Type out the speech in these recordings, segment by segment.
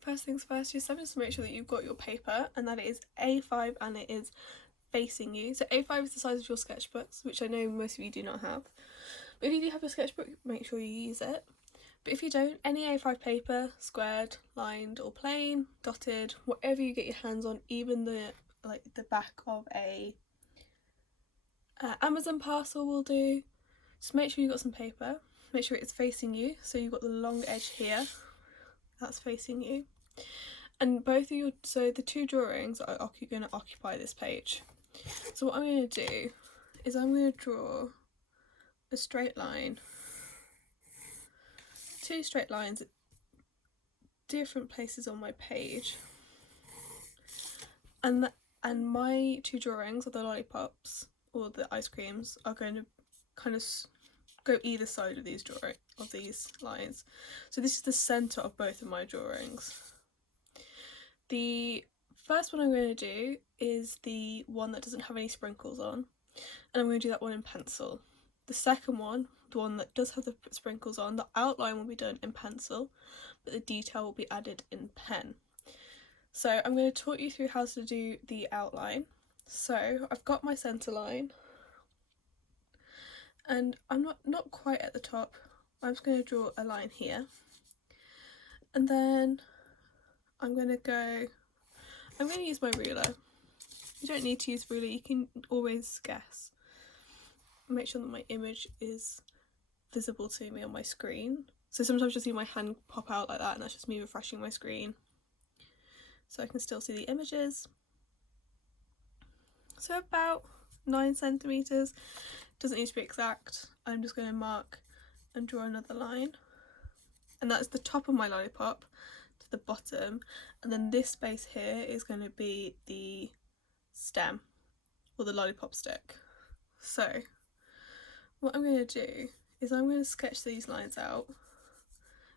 first things first, just have to make sure that you've got your paper and that it is A5 and it is facing you. So A5 is the size of your sketchbooks, which I know most of you do not have. But if you do have a sketchbook, make sure you use it. But if you don't, any A5 paper, squared, lined or plain, dotted, whatever you get your hands on, even the back of a Amazon parcel will do. Just make sure you've got some paper. Make sure it's facing you, so you've got the long edge here. That's facing you. And both of so the two drawings are going to occupy this page. So what I'm going to do is I'm going to draw a straight line, two straight lines at different places on my page, and my two drawings of the lollipops or the ice creams are going to kind of go either side of these lines. So this is the centre of both of my drawings. The first one I'm going to do is the one that doesn't have any sprinkles on, and I'm going to do that one in pencil. The second one, the one that does have the sprinkles on, the outline will be done in pencil, but the detail will be added in pen. So I'm going to talk you through how to do the outline. So I've got my centre line, and I'm not quite at the top. I'm just going to draw a line here, and then I'm going to use my ruler. You don't need to use ruler, you can always guess. Make sure that my image is visible to me on my screen. So sometimes you'll see my hand pop out like that, and that's just me refreshing my screen so I can still see the images. So about 9 centimetres, doesn't need to be exact. I'm just going to mark and draw another line, and that's the top of my lollipop to the bottom, and then this space here is going to be the stem or the lollipop stick. So what I'm going to do is I'm going to sketch these lines out,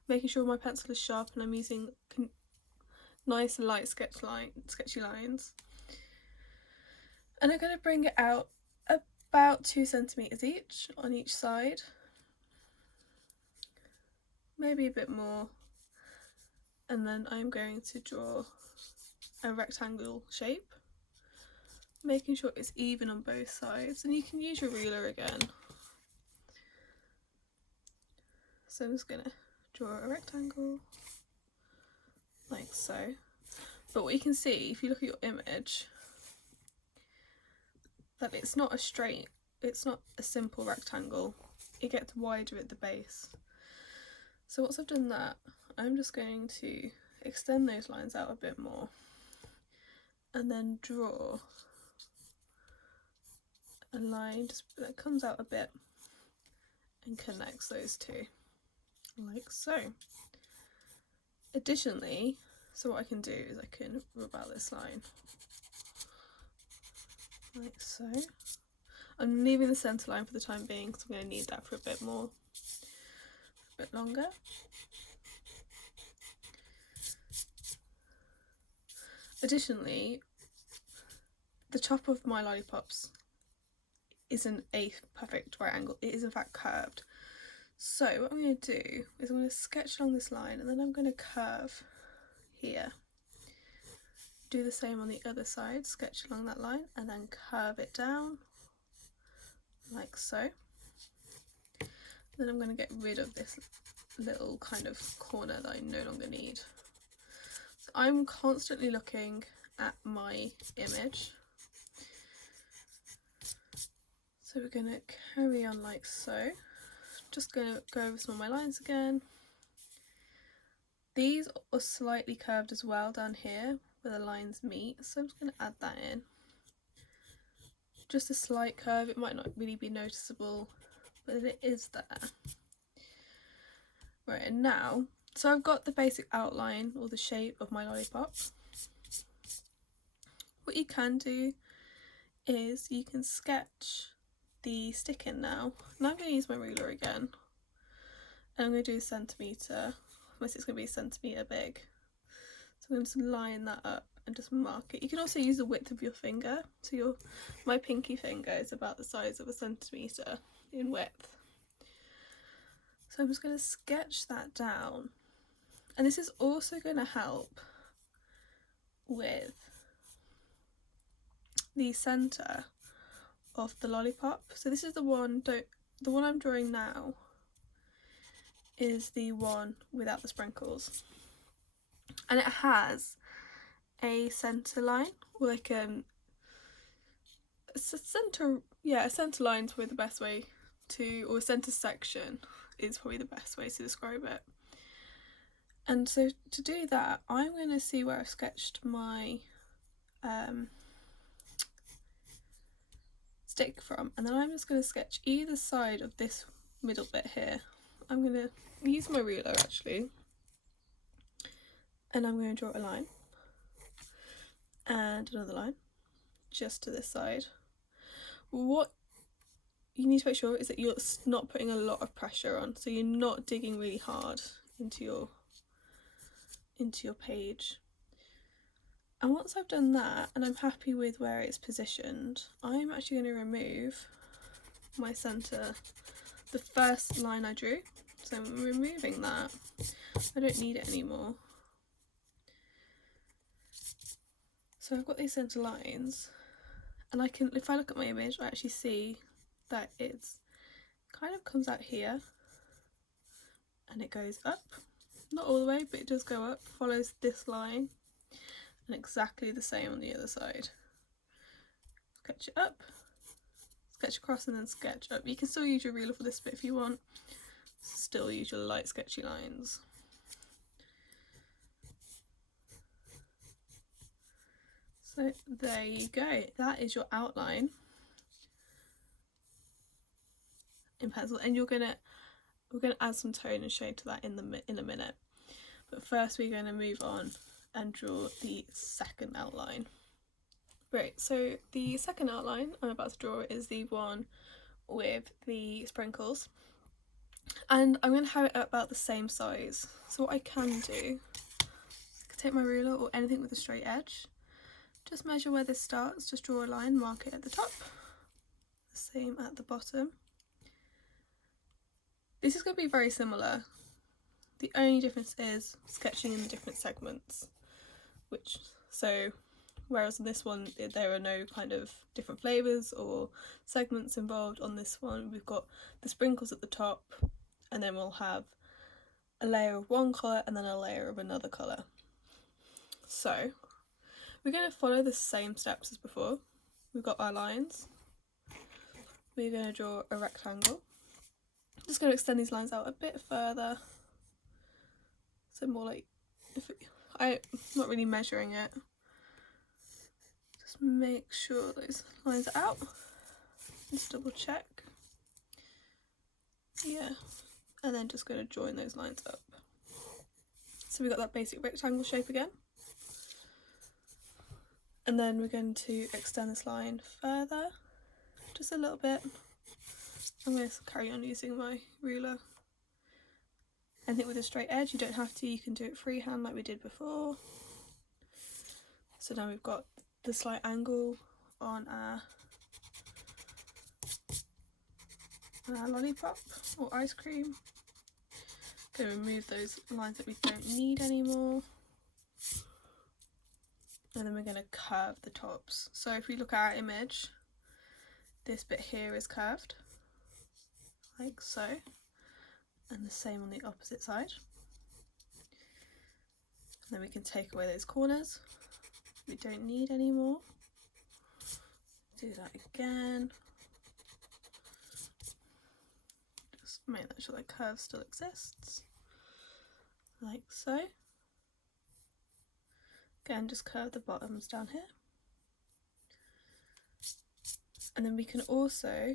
making sure my pencil is sharp and I'm using nice light sketchy lines, and I'm going to bring it out about 2 centimetres each on each side, maybe a bit more, and then I'm going to draw a rectangle shape, making sure it's even on both sides, and you can use your ruler again. So I'm just going to draw a rectangle like so. But what you can see, if you look at your image, that it's not a simple rectangle, it gets wider at the base. So once I've done that, I'm just going to extend those lines out a bit more and then draw a line that comes out a bit and connects those two, like so. Additionally, so what I can do is I can rub out this line, like so. I'm leaving the centre line for the time being because I'm going to need that for a bit longer. Additionally, the top of my lollipops isn't a perfect right angle, it is in fact curved. So what I'm going to do is I'm going to sketch along this line, and then I'm going to curve here. Do the same on the other side, sketch along that line and then curve it down like so. Then I'm going to get rid of this little kind of corner that I no longer need. So I'm constantly looking at my image. So we're going to carry on like so. Just going to go over some of my lines again. These are slightly curved as well down here where the lines meet, so I'm just going to add that in. Just a slight curve, it might not really be noticeable, but it is there. Right, and now, so I've got the basic outline or the shape of my lollipop. What you can do is you can sketch the stick in now. Now I'm going to use my ruler again, and I'm going to do a centimetre, unless it's going to be a centimetre big. So I'm going to just line that up and just mark it. You can also use the width of your finger. So my pinky finger is about the size of a centimetre in width. So I'm just going to sketch that down, And this is also going to help with the centre of the lollipop. So this is the one I'm drawing now is the one without the sprinkles, and it has a centre line, or like a centre line is probably the best way to, or a centre section is probably the best way to describe it. And so to do that, I'm going to see where I've sketched my stick from, and then I'm just going to sketch either side of this middle bit here. I'm going to use my ruler actually, and I'm going to draw a line and another line just to this side. What you need to make sure is that you're not putting a lot of pressure on, so you're not digging really hard into your page. And once I've done that and I'm happy with where it's positioned, I'm actually going to remove my centre, the first line I drew. So I'm removing that. I don't need it anymore. So I've got these centre lines, and I can, if I look at my image, I actually see that it's kind of comes out here and it goes up. Not all the way, but it does go up, follows this line, and exactly the same on the other side. Sketch it up, sketch across, and then sketch up. You can still use your ruler for this bit if you want. Still use your light sketchy lines. So there you go. That is your outline in pencil, and we're gonna add some tone and shade to that in a minute. But first we're going to move on and draw the second outline. Right, so the second outline I'm about to draw is the one with the sprinkles, and I'm going to have it about the same size. So what I can do, I can take my ruler or anything with a straight edge, just measure where this starts, just draw a line, mark it at the top, the same at the bottom. This is going to be very similar. The only difference is sketching in the different segments, whereas on this one there are no kind of different flavours or segments involved. On this one we've got the sprinkles at the top, and then we'll have a layer of one colour and then a layer of another colour. So we're going to follow the same steps as before. We've got our lines, we're going to draw a rectangle. I'm just going to extend these lines out a bit further. So more like, I'm not really measuring it, just make sure those lines are out, just double check, yeah, and then just going to join those lines up. So we've got that basic rectangle shape again, and then we're going to extend this line further, just a little bit. I'm going to carry on using my ruler. Anything with a straight edge, you don't have to, you can do it freehand like we did before. So now we've got the slight angle on our lollipop or ice cream. Going to remove those lines that we don't need anymore. And then we're going to curve the tops. So if we look at our image, this bit here is curved, like so. And the same on the opposite side. And then we can take away those corners we don't need anymore. Do that again. Just make sure that curve still exists, like so. Again, just curve the bottoms down here. And then we can also,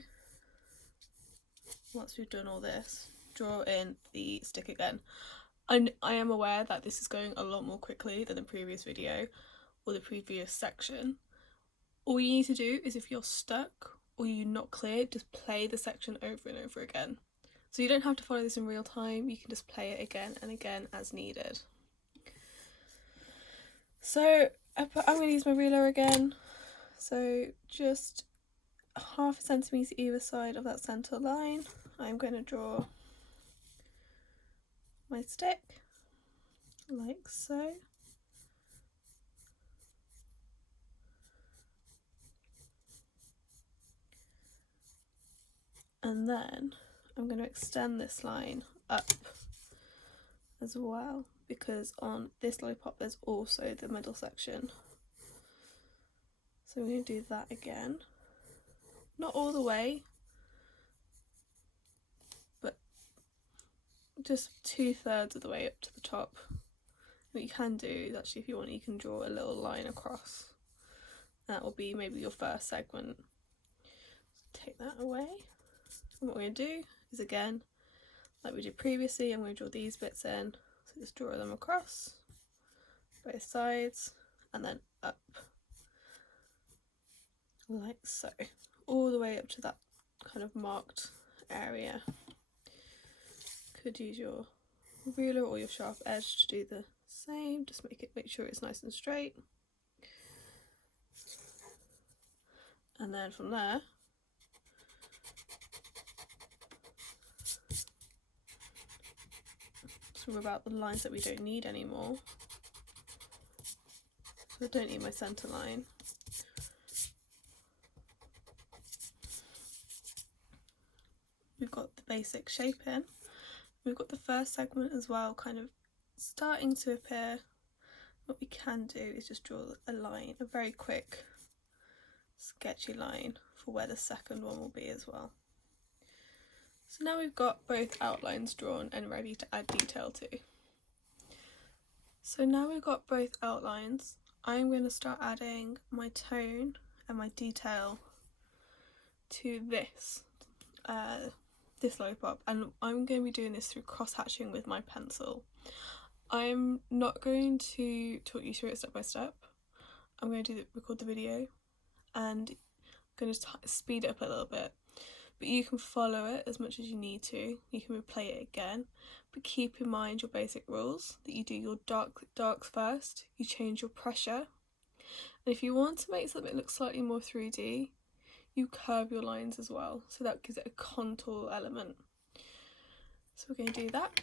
once we've done all this, draw in the stick again. I am aware that this is going a lot more quickly than the previous video or the previous section. All you need to do is, if you're stuck or you're not clear, just play the section over and over again. So you don't have to follow this in real time, you can just play it again and again as needed. So I'm going to use my ruler again. So just 1/2 centimetre either side of that centre line. I'm going to draw my stick, like so. And then I'm going to extend this line up as well, because on this lollipop there's also the middle section. So we're going to do that again. Not all the way, but just 2/3 of the way up to the top. What you can do is actually, if you want, you can draw a little line across. That will be maybe your first segment. So take that away. And what we're going to do is, again, like we did previously, I'm going to draw these bits in. So just draw them across both sides and then up like so, all the way up to that kind of marked area. Could use your ruler or your sharp edge to do the same. Just make sure it's nice and straight. And then from there, so we're about the lines that we don't need anymore. So I don't need my centre line. We've got the basic shape in. We've got the first segment as well kind of starting to appear. What we can do is just draw a line, a very quick sketchy line for where the second one will be as well. So now we've got both outlines drawn and ready to add detail to. So now we've got both outlines, I'm going to start adding my tone and my detail to this lollipop, and I'm going to be doing this through cross-hatching with my pencil. I'm not going to talk you through it step by step. I'm going to record the video and I'm going to speed it up a little bit, but you can follow it as much as you need to. You can replay it again, but keep in mind your basic rules, that you do your darks first, you change your pressure, and if you want to make something look slightly more 3D, you curve your lines as well, so that gives it a contour element. So we're going to do that.